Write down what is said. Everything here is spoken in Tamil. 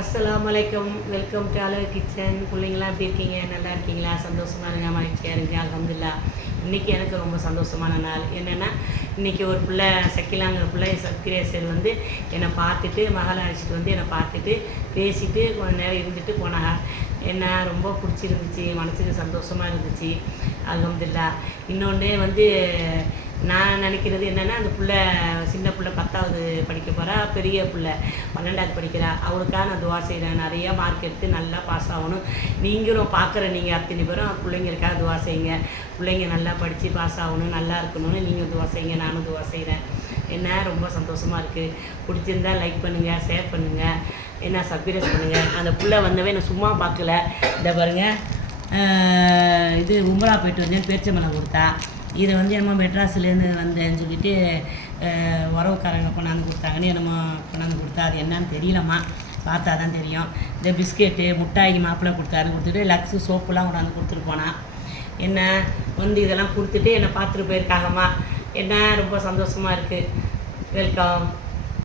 அஸ்ஸலாமலைக்கும். Welcome to Alo kitchen. பிள்ளைங்களாம் எப்படி இருக்கீங்க? நல்லா இருக்கீங்களா? சந்தோஷமாக இருங்க, மகிழ்ச்சியாக இருங்க. அல்ஹம்துலில்லாஹ். இன்றைக்கி எனக்கு ரொம்ப சந்தோஷமான நாள். என்னென்னா, இன்றைக்கி ஒரு பிள்ளை சக்கிலாங்கிற பிள்ளை சத்கிரேசர் வந்து என்னை பார்த்துட்டு, மகளை அழைச்சிட்டு வந்து என்னை பார்த்துட்டு பேசிட்டு கொஞ்சம் நேரம் இருந்துட்டு போனாங்க. என்ன ரொம்ப பிடிச்சிருந்துச்சி, மனசுக்கு சந்தோஷமாக இருந்துச்சு. அல்ஹம்துலில்லாஹ். இன்னொன்று வந்து நான் நினைக்கிறது என்னென்னா, அந்த பிள்ளை சின்ன பிள்ளை 10வது படிக்க போகிறா, பெரிய பிள்ளை 12வது படிக்கிறா. அவளுக்காக நான் துவா செய்கிறேன். நிறையா மார்க் எடுத்து நல்லா பாஸ் ஆகணும். நீங்களும் பார்க்குற நீங்கள் அத்தனை பேரும் பிள்ளைங்களுக்காக துவா செய்யுங்க. பிள்ளைங்க நல்லா படித்து பாஸ் ஆகணும், நல்லா இருக்கணும்னு நீங்கள் துவா செய்யுங்க. நானும் துவா செய்கிறேன். என்ன ரொம்ப சந்தோஷமாக இருக்குது. பிடிச்சிருந்தா லைக் பண்ணுங்கள், ஷேர் பண்ணுங்கள், என்ன சப்ஸ்கிரைப் பண்ணுங்கள். அந்த பிள்ளை வந்தவே நான் சும்மா பார்க்கல. இதை பாருங்கள், இது உம்ரா போய்ட்டு வந்தேன், பேரிச்சம்பழம் கொடுத்தா. இதை வந்து என்னமோ மெட்ராஸ்லேருந்து வந்தேன்னு சொல்லிவிட்டு உறவுக்காரங்க கொண்டாந்து கொடுத்தாங்கன்னு என்னமோ கொண்டாந்து கொடுத்தா. அது என்னன்னு தெரியலம்மா, பார்த்தா தான் தெரியும். இந்த பிஸ்கெட்டு முட்டாய் மாப்பிள்ளை கொடுத்துட்டு லக்ஸு சோப்புலாம் கொண்டாந்து கொடுத்துட்டு போனான். என்ன வந்து இதெல்லாம் கொடுத்துட்டு என்னை பார்த்துட்டு போயிருக்காங்கம்மா. என்ன ரொம்ப சந்தோஷமாக இருக்குது. வெல்கம்.